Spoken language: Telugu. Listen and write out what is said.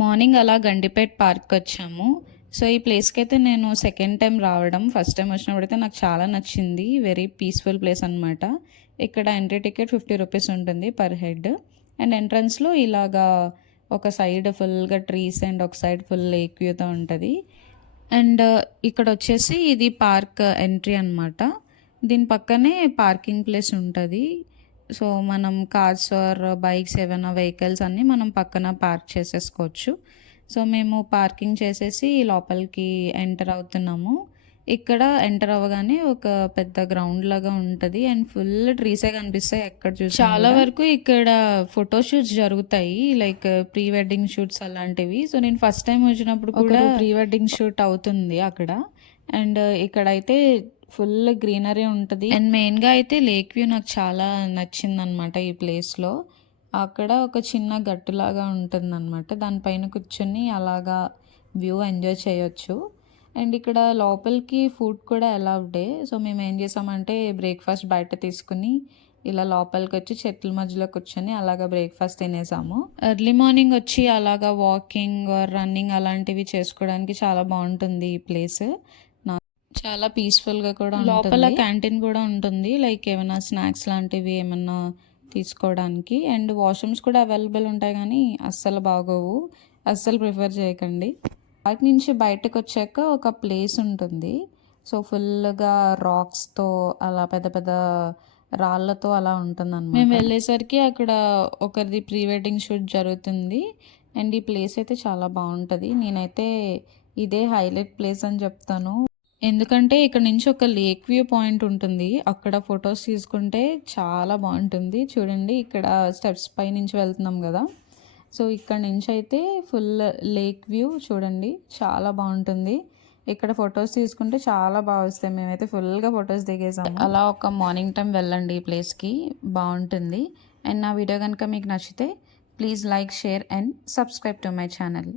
మార్నింగ్ అలా గండిపేట్ పార్క్కి వచ్చాము. సో ఈ ప్లేస్కి అయితే నేను సెకండ్ టైం రావడం. ఫస్ట్ టైం వచ్చినప్పుడైతే నాకు చాలా నచ్చింది. వెరీ పీస్ఫుల్ ప్లేస్ అనమాట. ఇక్కడ ఎంట్రీ టికెట్ 50 రూపీస్ ఉంటుంది పర్ హెడ్. అండ్ ఎంట్రన్స్లో ఇలాగా ఒక సైడ్ ఫుల్గా ట్రీస్ అండ్ ఒక సైడ్ ఫుల్ లేక్ వ్యూతో ఉంటుంది. అండ్ ఇక్కడ వచ్చేసి ఇది పార్క్ ఎంట్రీ అనమాట. దీని పక్కనే పార్కింగ్ ప్లేస్ ఉంటుంది. సో మనం కార్స్ ఆర్ బైక్స్ ఏమైనా వెహికల్స్ అన్నీ మనం పక్కన పార్క్ చేసేసుకోవచ్చు. సో మేము పార్కింగ్ చేసేసి లోపలికి ఎంటర్ అవుతున్నాము. ఇక్కడ ఎంటర్ అవ్వగానే ఒక పెద్ద గ్రౌండ్ లాగా ఉంటుంది అండ్ ఫుల్ ట్రీసే కనిపిస్తాయి ఎక్కడ చూసినా. చాలా వరకు ఇక్కడ ఫోటోషూట్స్ జరుగుతాయి, లైక్ ప్రీ వెడ్డింగ్ షూట్స్ అలాంటివి. సో నేను ఫస్ట్ టైం వచ్చినప్పుడు కూడా ప్రీ వెడ్డింగ్ షూట్ అవుతుంది అక్కడ. అండ్ ఇక్కడైతే ఫుల్ గ్రీనరీ ఉంటుంది. అండ్ మెయిన్గా అయితే లేక్ వ్యూ నాకు చాలా నచ్చింది అనమాట ఈ ప్లేస్లో. అక్కడ ఒక చిన్న గట్టులాగా ఉంటుందన్నమాట. దానిపైన కూర్చొని అలాగా వ్యూ ఎంజాయ్ చేయొచ్చు. అండ్ ఇక్కడ లోపలికి ఫుడ్ కూడా అలౌడే. సో మేము ఏం చేసామంటే బ్రేక్ఫాస్ట్ బయట తీసుకుని ఇలా లోపలికి వచ్చి చెట్ల మధ్యలో కూర్చొని అలాగా బ్రేక్ఫాస్ట్ తినేసాము. ఎర్లీ మార్నింగ్ వచ్చి అలాగా వాకింగ్ ఆర్ రన్నింగ్ అలాంటివి చేసుకోవడానికి చాలా బాగుంటుంది ఈ ప్లేస్. చాలా పీస్ఫుల్గా కూడా ఉంటుంది. లోపల క్యాంటీన్ కూడా ఉంటుంది, లైక్ ఏమైనా స్నాక్స్ లాంటివి ఏమన్నా తీసుకోవడానికి. అండ్ వాష్రూమ్స్ కూడా అవైలబుల్ ఉంటాయి, కానీ అస్సలు బాగోవు, అస్సలు ప్రిఫర్ చేయకండి. పార్క్ నుంచి బయటకు వచ్చాక ఒక ప్లేస్ ఉంటుంది. సో ఫుల్గా రాక్స్తో అలా పెద్ద పెద్ద రాళ్ళతో అలా ఉంటుంది అన్నమాట. మేము వెళ్ళేసరికి అక్కడ ఒకరిది ప్రీ వెడ్డింగ్ షూట్ జరుగుతుంది. అండ్ ఈ ప్లేస్ అయితే చాలా బాగుంటుంది. నేనైతే ఇదే హైలైట్ ప్లేస్ అని చెప్తాను. ఎందుకంటే ఇక్కడ నుంచి ఒక లేక్ వ్యూ పాయింట్ ఉంటుంది, అక్కడ ఫొటోస్ తీసుకుంటే చాలా బాగుంటుంది. చూడండి ఇక్కడ స్టెప్స్ పై నుంచి వెళ్తున్నాం కదా. సో ఇక్కడ నుంచి అయితే ఫుల్ లేక్ వ్యూ చూడండి, చాలా బాగుంటుంది. ఇక్కడ ఫొటోస్ తీసుకుంటే చాలా బాగా వస్తాయి. మేమైతే ఫుల్గా ఫొటోస్ దిగేసాము. అలా ఒక మార్నింగ్ టైం వెళ్ళండి ఈ ప్లేస్కి, బాగుంటుంది. అండ్ నా వీడియో కనుక మీకు నచ్చితే please like, share and subscribe to my channel.